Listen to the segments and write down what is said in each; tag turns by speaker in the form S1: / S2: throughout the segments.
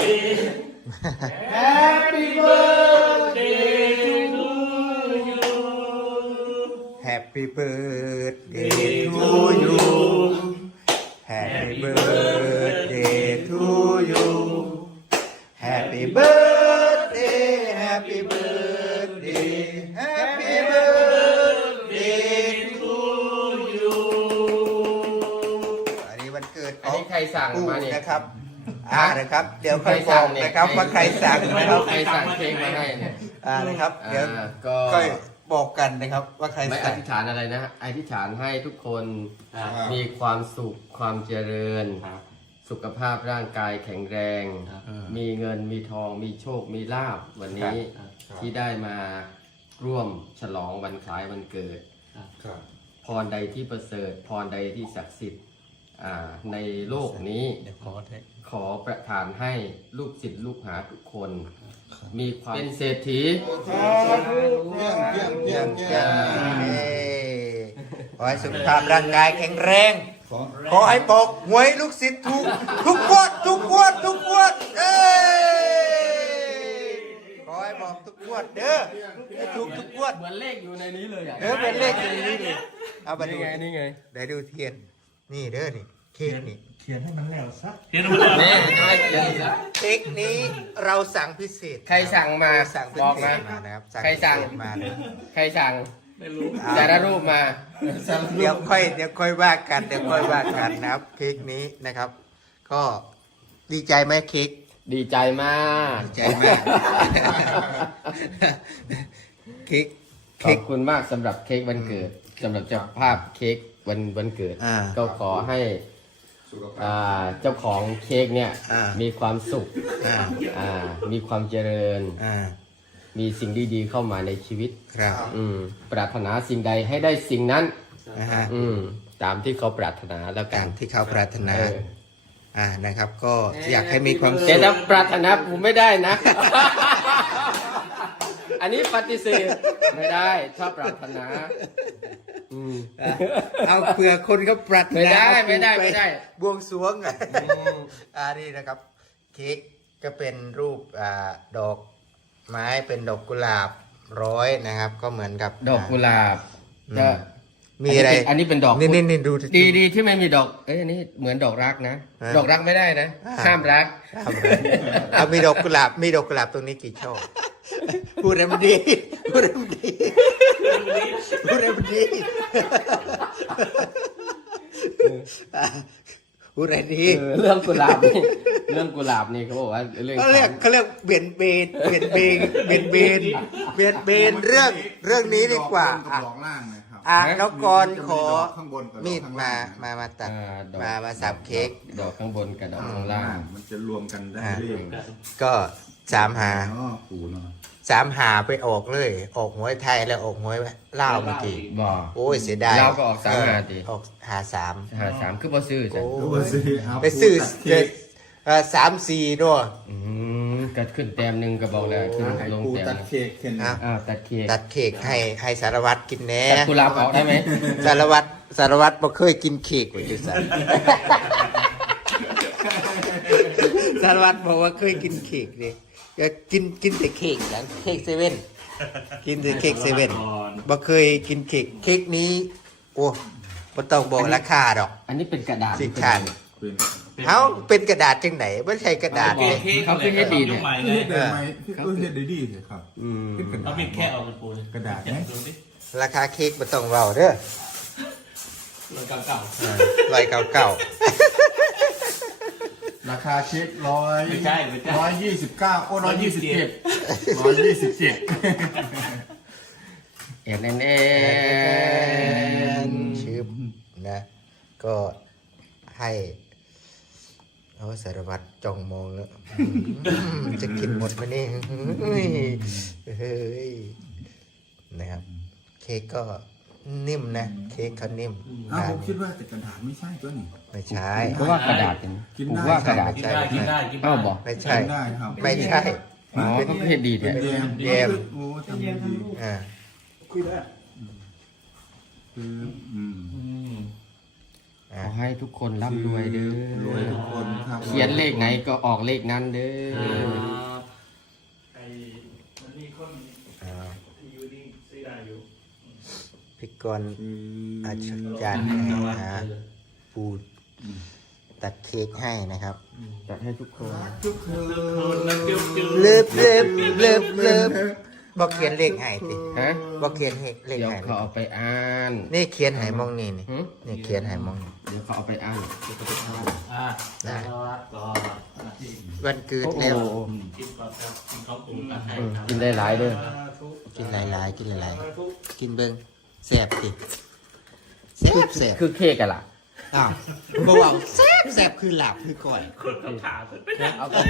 S1: Happy birthday to you
S2: Happy birthday to you Happy birthday to you Happy birthday Happy birthday Happy birthday to you อันนี้วันเกิดข
S3: อัน
S2: อง
S3: นี้ใครสั่ง
S2: ปู่
S3: มาเนี่ย
S2: นะครับนะครับเดี๋ยวค่อยบอกนะครับว่าใครสั่งนะครับ
S3: ใครสั่งเค้กมาให้เนี่ย
S2: นะครับเดี๋ยว
S3: ก็
S2: ค่อยบอกกันนะครับว่าใคร
S3: ไม่อ
S2: สั่ง
S3: ธิษฐานอะไรนะอธิษฐานให้ทุกคนมีความสุขความเจริญ สุขภาพร่างกายแข็งแรง มีเงินมีทองมีโชคมีลาภวันนี้ที่ได้มาร่วมฉลองวันคล้ายวันเกิด พรใดที่ประเสริฐพรใดที่ศักดิ์สิทธิ์ในโลกนี้ขอประทานให้ลูกศิษย์ลูกหาทุกคน มีความเป็นเศรษฐี
S2: ขอให้สุขภาพร่างกายแข็งแรง ขอให้บอกหวยลูกศิษย์ทุกงวดเอ้ยขอให้บอกทุกงวดเด้อให้ถูกทุกงวด
S3: เหมือนเลขอยู่ในนี้เลยอ่ะ
S2: เป็นเลขอย่างนี้เลยเอาไปดู
S3: นี่ไง
S2: ได้ดูเทียนนี่เด้อนี่เค้กนี่
S1: เขียนให้มันแล้วสัก
S3: นี่ก็ให้เขียนอีกแล้ว
S2: เค้กนี้เราสั่งพิเศษ
S3: ใครสั่งมา
S2: สั่งพิ
S3: บอก
S2: เศ
S3: นะ
S2: ษมานะครับ
S3: ใครสั่ง
S2: พิเศษมาเลย
S3: ใครสั่งจะได้รูปมา
S2: เดี๋ยวค่อยว่ากันนะครับเค้กนี้นะครับ ก็ดีใจไหมเค้ก
S3: ดีใจมาก
S2: ดีใจมาก เค้ก
S3: ขอบคุณมากสำหรับเค้กวันเกิดสำหรับเจ้าภาพเค้กวันเกิด ก็ขอให้เจ้าของเค้กเนี่ยมีความสุขมีความเจริญ มีสิ่งดีๆเข้ามาในชีวิต
S2: ครับ
S3: ปรารถนาสิ่งใดให้ได้สิ่งนั้น
S2: นะฮะ
S3: ตามที่เขาปรารถนาแล้วกั
S2: กาน รที่เขาปรารถนานะครับ ก็อยากให้มีความสุ
S3: แต่
S2: ข
S3: ถ้าปรารถนาผมไม่ได้นะ อันนี้ปฏิเสธไม่ได้ชอบปรารถนา
S2: เอาเผื่อคนเขาปรารถนา
S3: ไม่ได้
S2: บวงสรวงนี่นะครับ เค้กก็เป็นรูปดอกไม้เป็นดอกกุหลาบ100นะครับ ก็เหมือนกับ
S3: ดอกกุหลาบจะ
S2: มีอะไร
S3: อันนี้เป็นดอก
S2: นี่ดู
S3: ดีที่ไม่มีดอกอันนี้เหมือนดอกรักนะ ดอกรักไม่ได้นะ ห้ามรัก
S2: เอามีดอกกุหลาบตรงนี้กี่ช่อพูดให้มันดีพูดให้มันดีพูดอะไรดี
S3: เรื่องกุหลาบนี่เขาบอกว่าเรื่อง
S2: เขาเรียกเบียนเบนเรื่องนี้ดีกว่า
S1: ดอกล่างนะครับ
S2: น้องกรณ์ขอ
S1: ข้างบนกับ
S2: มีด
S1: ข้าง
S2: มา
S1: ล่าง
S2: มาตัด
S3: ดอก
S2: มาสับเค้ก
S3: ดอกข้างบนกับดอกข้างล่าง
S1: มันจะรวมกันได้เลข
S2: ก็3 หา
S1: อ๋อปู่เนาะ
S2: 3 หาไปออกเลย ออกหวยไทยแล้วออกหวยลาวเมื่อกี้
S3: บ่
S2: โอ้ยเสียดาย
S3: ลาวก็ออก3 หาดิ
S2: ออกหา 3
S3: หา3คือบ่ซื้อจ้ะ
S2: โอ้
S1: ดูว่าสิเอา
S2: ไปซื้อ
S1: ตัดเค้ก
S2: 3-4ด้วย
S3: ก็ขึ้นแต้มหนึงก็บอกแล้วขึ้น
S1: ให้
S3: ลง
S1: ปู่
S3: แต้ม
S1: ตัดเค้กเห็นไหม
S3: ตัดเค้ก
S2: ตัดเค้กให้สารวัตรกินแหน่
S3: ตัดกุหลาบออกได้ไหม
S2: สารวัตรบ่เคยกินเค้กว่าอยู่ซั่น สารวัตรบอกว่าเคยกินเค้กดิก็กินแต่เค้กนะเค้กเซเว่นกินแต่เค้กเซเว่นบ่เคยกินเค้กนี้ โอ้บ่ต้องบอกราคาดอก
S3: อันนี้เป็นกระดาษ
S2: สิขานเอ้าเป็นกระดาษจังไหนไม่ใช่กระดาษเลย
S3: เขาคือให้ดีเนี่ย
S1: แต่ไม่เฮ็ดได้ดีเลยครับเป็นกระ
S4: เอา
S1: ดาษ
S4: ปิดแค่เอาเป็นปูเลย
S1: กระดาษไหม
S4: ดูดิ
S2: ราคาเค้กบ่ต้องเว้าเด้อ
S4: รอยเก่า
S2: เก่า
S1: ราคาเค้ก
S4: ๆไม่ใช่
S1: 129โอ้127
S3: เอ็นเอ็นเอ
S2: ชื่อนะ ก็ให้สารวัตรจ้องมองแล้วจะกินหมดไหมนี่เฮ้ยนะครับเค้กก็นิ่มนะเค้กเขานิ่ม
S1: ผมคิดว่าแต่กระดาษไม่ใช่ตัวนี้
S2: ไม่ใช่
S3: เพราะว่ากระดาษเป็น
S1: กิน
S3: ผม
S1: ได้
S3: ว่ากระดาษ
S4: กินได้กินได้กินได้
S3: อ้าวบอก
S2: ไม่ใช่
S1: กินได้ครับ
S2: ไม่ใช่
S3: อ๋อก็เฮ็ดดี
S1: เป็
S3: เนี่ย
S1: นแยมโอ้ทำดี
S2: อ่า
S1: คือ
S3: ขอให้ทุกคนร่ำรวยเด้
S1: รวย
S3: อ
S1: ทุกคนครับ
S3: เขียนเลขไหนก็ออกเลขนั้นเด้อ
S4: ไอ้มันนี่คน
S2: อ่า
S4: อยู่นี่ซื้อได้อยู่
S2: พี่กรณ์อาจารย์ปูตัดเค้กให้นะครับ
S3: จัดให้ทุกคน
S1: ทุกคน
S2: เลิบบอกเขียนเลขให้สิ
S3: ฮะ
S2: บอกเขียนเลข
S3: เดี๋ยว
S2: ให้
S3: เขาเอาไปอ่าน
S2: นี่เขียนให้มองนี่นี่
S3: หึ
S2: นี่เขียนให้มองนี่
S3: เดี๋ยวเขาเอาไปอ่าน
S4: ได้ก็ที่
S2: วันเกิด
S3: โอ้โห
S2: แล้ว
S4: กินก่อนครับกินข้าวปรุงกันให้
S3: กินได้หลายเด้อ
S2: กินหลายๆกินหลายๆกินเบิ้งแซ่บสิแซ่บแซ่บ
S3: คือเค้กอะล่ะ
S2: อ้าวบ่เว้าแซ่บแซ่บคือหลับคือก่อย
S4: คนคำถาม
S3: เอาไป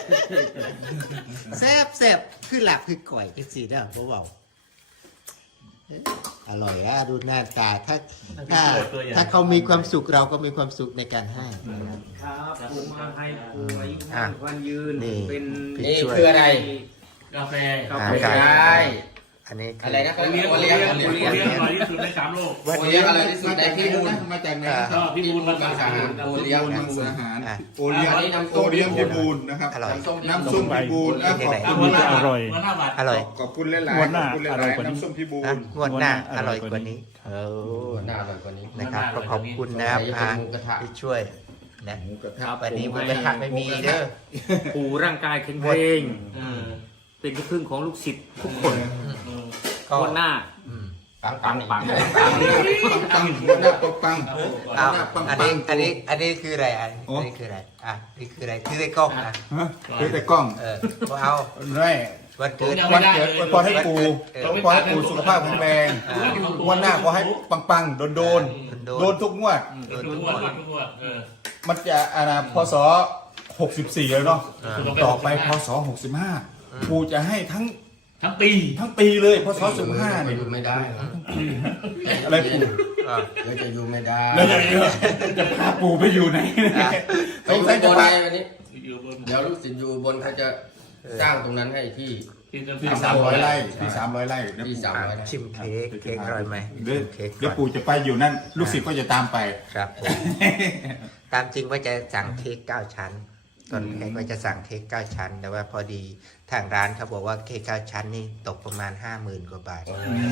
S2: แซ่บแซ่บคือหลับคือก่อยจังซี่เด้อบ่เว้าเอ๊ะอร่อยอ่ะดูหน้าตาถ้าเขามีความสุขเราก็มีความสุขในการให้นะครับ
S5: ครับผมมาให้ปูอายุมั่นขวัญยืน
S2: นี่
S5: เป็น
S2: พี่
S3: นี่
S2: ช่วย
S3: คืออะไร
S4: กาแฟ
S3: ไม่ได้
S2: อันนี้คื
S3: อะไรนะ
S4: โอเลี้ยง
S3: โอ
S4: โอ
S3: เลี้
S4: เลี้
S3: ย
S4: ย
S3: ง
S4: ง
S3: โอ
S4: โอ
S3: เลี้ยง
S4: เลี้ยงอร่อยที่สุดใน3 โลก
S2: วัน
S3: โอ
S2: นี้
S3: เลี้ยงอะไรที่สุดในที่นู่น
S1: มาจากไหน
S4: ก็พี่บูลมา
S3: บาง
S4: สา
S3: สาร โอเลี้ยง
S1: มั
S3: นะ
S1: งสอาหาร
S2: อ่ะ
S1: โอเลี้ยง
S3: อันนี้น้ำส้ม
S1: โอเลี้ยงพิบูลนะครับ
S2: อร่อย
S1: น้ำส้มพิบูลนะขอบ
S4: เอา
S1: คุณ
S4: หัวหน้า
S1: หลาย
S4: อร่อยหัวหน้าบัตร
S2: อร่อย
S1: ขอบคุณหลายๆ
S6: งวดหน้า
S1: ขอบคุณห
S6: อร่
S1: ลา
S6: อย
S1: ย
S6: กว่า
S1: ๆ
S6: นี้
S1: น้ำส้มพิบูล
S2: อ่ะงวดหน้าอร่อยกว่านี้เอ
S3: หัวหน้าอร่อยกว่านี้
S2: นะครับก็ขอบคุณนะครับ
S3: จะเป็นหมูกระทะ
S2: ที่ช่วยนะ
S1: หมูกระทะ
S2: วันนี้หมูกระทะไม่มีเด้อ
S5: ปูร่างกายแข็งแรง เป็นที่พึ่งของลูกศิษย์ทุกคน
S2: ก็
S5: วันหน้า
S2: อืม
S3: ปังปังปัง
S1: ปังหัวหน้าปังปัง
S2: เอา
S1: หัวหน้าปัง
S2: อัน
S1: ปั
S2: นี้
S1: ง
S2: อันนี้คืออะไรอันนี้คืออะไรอ่ะนี่คืออะไรคือในกล้องนะ
S1: ฮะคือแต่กล้อง
S2: บ่เอา
S1: ไม่
S2: วันเกิด
S1: วันเกิดอวยพรให้ปู่อวยพรให้ปู่สุขภาพแข็งแรงงวันหน้าขอให้ปังๆโดนทุกงวด
S4: ทุกงวดทุกงวด
S1: มันจะพศ64แล้วเนาะต่อไปพศ65ปู่จะให้ทั้ง
S4: ทั้งปี
S1: ปีเลยพศ65
S3: ไป
S1: เนี่ย
S3: อยู่ไม่ได้
S1: อะไรปู่
S3: เดี๋ยวจะอยู่ไม่ได้
S1: แล้วอย่างนี้จะพาปู่ไปอยู่ไหนสงสัยจะ
S3: บน
S1: พา
S3: ไงวันนี้
S4: อยู่บน
S3: เดี๋ยวลูกศิษย์อยู่บนเขาจะสร้างตรงนั้นให้ที่
S4: ที่
S1: 300 ไร่ที่300 ไร่เดี๋ยว
S3: ที่
S1: ปู่
S3: 300
S2: ชิมเค้กอร่อยไหม
S1: เดี๋ยว
S2: เค้ก
S1: เดี๋ยว
S2: ก่อน
S1: ปู่จะไปอยู่นั่นลูกศิษย์ก็จะตามไป
S2: ครับผมตามจริงว่าจะสั่งเค้ก9 ชั้น ตอนแรกว่าจะสั่งเค้ก9 ชั้น แต่ว่าพอดีทางร้านเขาบอกว่าเค้ก9 ชั้นนี่ตกประมาณ 50,000 กว่าบาท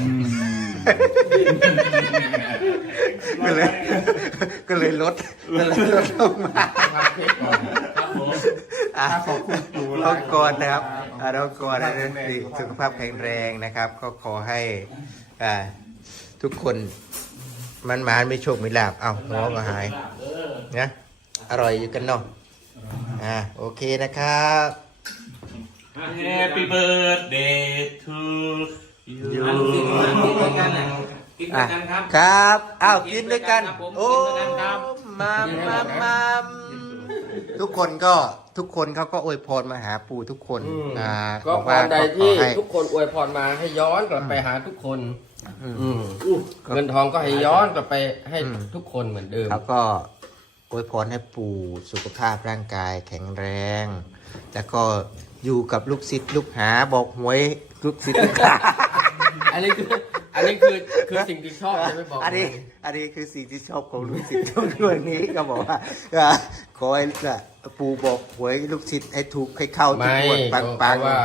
S2: ก็เลยลดลงมา
S4: ครับผม
S1: ขอบคุณปู่
S2: เราก่อนนะครับเราก่อนนะสุขภาพแข็งแรงนะครับ ก็ขอให้ทุกคนมันมาไม่โชคไม่ลาบเอาหัวก็หายนะอร่อยอยู่กันเนาะโอเคนะครับ
S4: Happy birthday to you
S5: กินด้วยกันนะกินด้วยกันครับ
S2: ครับอ้าวกินด้วยกัน
S5: ครับผม
S2: โอ้
S5: กินด้วยกันครับ
S2: มาทุกคนเขาก็อวยพรมาหาปู่ทุกคน
S3: ก็
S2: บอก
S3: พ
S2: ว่าร
S3: ใด
S2: ข
S3: ที่
S2: อให้
S3: ทุกคนอวยพรมาให้ย้อนกลับไปหาทุกคน
S2: อืม
S3: เงินทองก็ให้ย้อนกลับไปให้ทุกคนเหมือนเดิม
S2: เขาก็อวยพรให้ปู่สุขภาพร่างกายแข็งแรง แล้วก็อยู่กับลูกศิษย์ลูกหาบอกหวยลูกศิษย์ลูกหา
S3: อันนี้คือสิ่งที่ชอบใช่ไหมบอก
S2: อันนี้คือสิ่งที่ชอบของลูกศิษย์ทุกเรื่องนี้ก็บอกว่าขอให้ปู่บอกหวยลูกศิษย์ให้ถูกให้เข้าทุก
S3: ไม่
S2: งวดปั
S3: เพ
S2: ง
S3: ราะว่า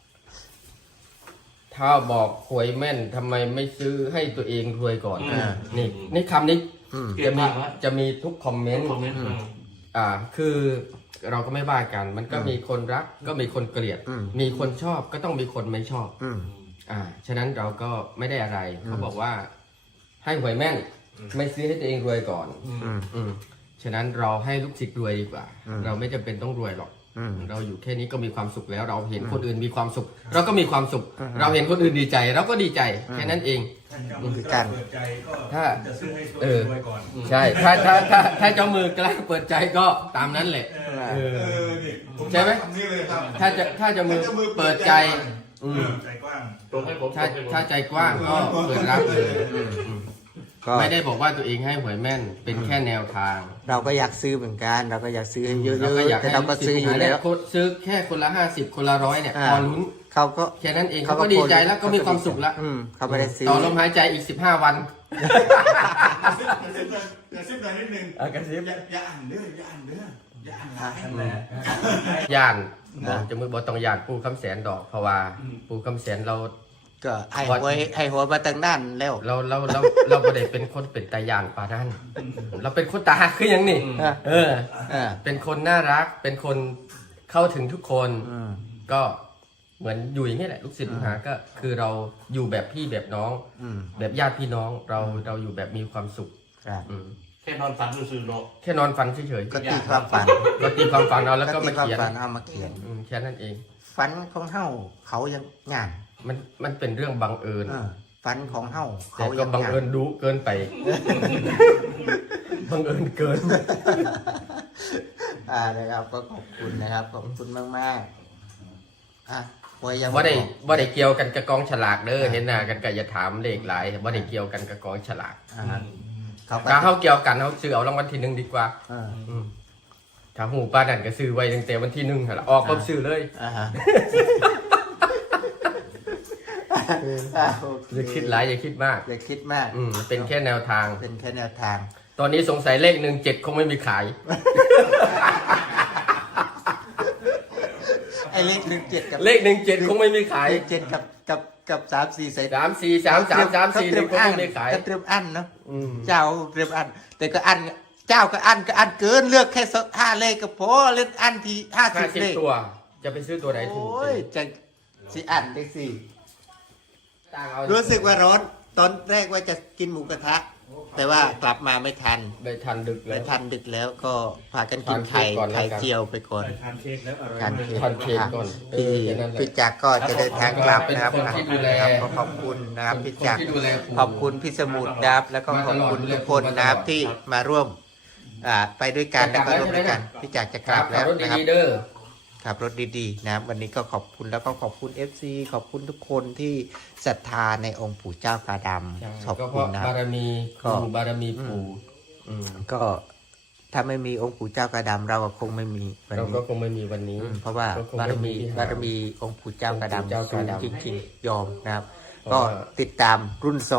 S3: ถ้าบอกหวยแม่นทำไมไม่ซื้อให้ตัวเองรวยก่อนนี่คำนี้ จะมีทุกคอมเมนต์ คือเราก็ไม่ว่ากัน มันก็มีคนรักก็มีคนเกลียด มีคนชอบก็ต้องมีคนไม่ชอบ ฉะนั้นเราก็ไม่ได้อะไร เขาบอกว่า ให้หวยแม่น ไม่ซื้อให้ตัวเองรวยก่อน ฉะนั้นเราให้ลูกศิษย์รวยดีกว่า เราไม่จำเป็นต้องรวยหรอก เราอยู่แค่นี้ก็มีความสุขแล้ว เราเห็นคนอื่นมีความสุข เราก็มีความสุข เราเห็นคนอื่นดีใจ เราก็ดีใจ แค่นั้นเอง
S2: นี่คือการ
S3: ถ้าใช่ถ้าเจ้ามือกล้าเปิดใจก็ตามนั้นแหละ ใช่ไหม
S1: นี่เลยครับ
S3: ถ้าจะมือเปิดใจ
S1: ใจกว้าง
S4: ตัวให้ผม
S3: ถ้าใจกว้างก็เปิดรับเลย
S2: ก็
S3: ไม่ได้บอกว่าตัวเองให้หวยแม่น เป็นแค่แนวทาง
S2: เราก็อยากซื้อเหมือนกัน เราก็อยากซื้อเยอะ
S3: เราก็อยาก
S2: ๆแต่
S3: ให้
S2: เราก็ซื้ออยู่แล้ว
S3: ซื้อแค่คนละ50คนละ100เนี่ยพอลุ้น
S2: เขาก็
S3: แค่นั้นเองเขาก็ดีใจแล้วก็มีความสุขแล้ว
S2: เขาไม่ได้ซื้อ
S3: ต่อลมหายใจอีก15 วัน
S1: ระซิบหน่อยนิดนึง
S3: กระซิบ
S1: อย่าอ่านเด้ออย่าอ่านเด้ออย่าอ่านหลาย
S3: ย่านบอกจะมือบอกต้องย่านปูคำแสนดอกเพราะว่าปูคำแสนเรา
S2: ก็ให้หัวมาตั้งนั่นแล้ว
S3: เราไม่ได้เป็นคนเป็นตาย่านป่านั้นเราเป็นคนตาคือยังนี่เป็นคนน่ารักเป็นคนเข้าถึงทุกคนก็เหมือนอยู่อย่างนี้แหละลูกศิษย์ลูกหาก็คือเราอยู่แบบพี่แบบน้องแบบญาติพี่น้องเราอยู่แบบมีความสุข
S2: ครับ
S4: แค่นอนฝันซื่อๆเนาะ
S3: แค่นอนฝันเฉย
S2: ก็ตีความฝัน
S3: ๆก็ตีความฝันเอาแล้วก็มา
S2: ตีความ
S3: เขียน
S2: ฝันเอามาเขียน
S3: แค่นั้นเอง
S2: ฝันของเฮาเขายังงาน
S3: มันเป็นเรื่องบังเอิญ
S2: ฝันของเฮา
S3: แต่
S2: เขา
S3: ก็
S2: ยัง
S3: บัง
S2: งาน
S3: เอิญดุเกินไปบังเอิญเกิน
S2: นะครับก็ขอบคุณนะครับขอบคุณมากๆว่ายัง
S3: บ่ได้เกี่ยวกันกับกองฉลากเด้อเห็นหน้ากันก็อย่าถามเลขหลายบ่ได้เกี่ยวกันกับกองฉลาก
S2: เขาก็
S3: ถ้าเขาเกี่ยวกันเขาซื้อเอารางวัลที่ 1ดีกว่า
S2: อ่า
S3: ถ้าหูป้านั่นก็ซื้อไว้ตั้งแต่วันที่1หั่นล่ะออกปุ๊บซื้อเลย
S2: ฮะ
S3: อย่าคิดหลายอย่าคิดมาก
S2: อย่าคิดมาก
S3: เป็นแค่แนวทาง
S2: เป็นแค่แนวทาง
S3: ตอนนี้สงสัยเลข17คงไม่มีขาย
S2: ไอ้เลข17กับ
S3: เลข17คงไม่มีขาย
S2: เลข7กับ3-4ใส่
S3: 3 4 3 3 3 4นี่คงไม่มีขาย
S2: ก็เตรียมอันเนาะเจ้าเตรียมอัน แต่ก็อันเจ้าก็อันเกินเลือกแค่5เลขก็พอเล่นอันที่50เลข
S3: 50ตัวจะไปซื้อตัวไหนถูก
S2: โอ้ยจะสิอันได้สิ
S3: ต่างเอา
S2: รู้สึกว่าร้อนตอนแรกว่าจะกินหมูกระทะ แต่ว่ากลับมาไม่ทัน
S3: ได้ทันดึก
S2: ไป
S3: แล้ว
S2: ทันดึกแล้วก็พากันกินไข่
S3: ทานเค้กก่อนแล้วกัน
S2: ไข่เจียวไปก่อน
S4: ไปทานเค้กแล้วอร่อย
S2: ทาน
S4: มาก
S2: เค้ก
S3: ทานเค้กก่อน
S2: พี่
S3: แค่นั้นแหละ
S2: พี่จักรก็จะเดินทางกลับนะครับ
S3: เป็นคนที่ดูแล
S2: ก็ขอบคุณนะครับพี่จักร
S3: คนที่ดูแลผม
S2: ขอบคุณพี่สมุทรนะครับแล้วก็ขอบคุณทุกคนนะครับที่มาร่วมไปด้วยกันแล้วก็ร่วมด้วยกันพี่จักรจะกลับแล้ว
S3: รถ
S2: นะครับ
S3: ดีๆเด้อ
S2: ขับรถดีๆนะครับวันนี้ก็ขอบคุณแล้วก็ขอบคุณ FC ขอบคุณทุกคนที่ศรัทธาในองค์ปู่เจ้ากาดำขอบ
S3: ก็เพ
S2: คุณ
S3: ราะ
S2: นะ
S3: บารมี
S2: ก็
S3: ปู่บารมีปู่
S2: ก็ถ้าไม่มีองค์ปู่เจ้ากาดำเราก็คงไม่มีวัน
S3: เรา
S2: นี้
S3: ก็คงไม่มีวันนี้
S2: เพราะว่า
S3: ก็คง
S2: บาร
S3: ไม่
S2: มี
S3: วิห
S2: บารมีองค์ปู่เจ้ากา
S3: องค์ปู่เจ้า
S2: ดำสูง
S3: กาดำ
S2: จริงๆยอมนะครับ
S3: เพราะ
S2: ก็
S3: ว่า
S2: ติดตามรุ่น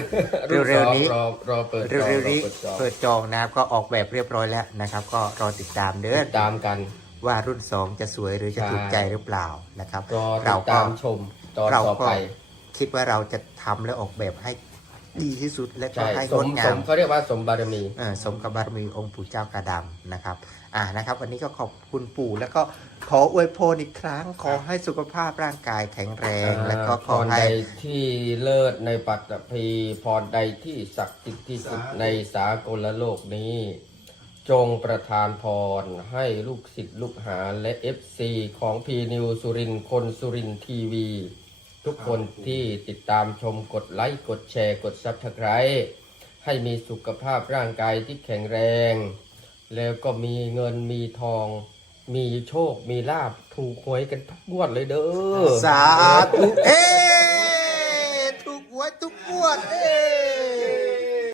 S2: 2 เร็วๆนี้
S3: รอเปิดจอง
S2: เร็วๆนี้
S3: รอจอง
S2: เปิดจองนะครับก็ออกแบบเรียบร้อยแล้วนะครับ ก็รอติดตามเด้อ
S3: ติดตามกัน
S2: ว่ารุ่น 2 จะสวยหรือจะถูกใจหรือเปล่านะครับ
S3: รอติ
S2: เรา
S3: ด
S2: ก็
S3: ตามชมตอน
S2: เรา
S3: ต่อ
S2: ก็
S3: ไป
S2: คิดว่าเราจะทำและออกแบบให้ดีที่สุดและก็
S3: ใช่
S2: ให้
S3: ส
S2: ง
S3: ม
S2: ดงา
S3: ส
S2: ม
S3: มเขาเรียกว่าสมบารมี
S2: สมกับบารมีองค์ปู่เจ้ากาดำนะครับนะครับ วันนี้ก็ขอบคุณปู่แล้วก็ขออวยพรอีกครั้ง ขอให้สุขภาพร่างกายแข็งแรง แล้วก็
S3: พ
S2: ขอ
S3: ร
S2: ให้
S3: ใดที่เลิศในปัตตภีพรใดที่ศักดิ์สิทธิ์ที่สุดในสากลโลกนี้ จงประทานพรให้ลูกศิษย์ลูกหาและ FC ของพีนิวสุรินทร์คนสุรินทร์ทีวี ทุกคนที่ติดตามชมกดไลค์กดแชร์กดซับสไครต์ให้มีสุขภาพร่างกายที่แข็งแรง แล้วก็มีเงินมีทอง มีโชคมีลาภถูกหวยกันทุกงวดเลยเด้อ
S2: สาธุถูกหวยทุกงวด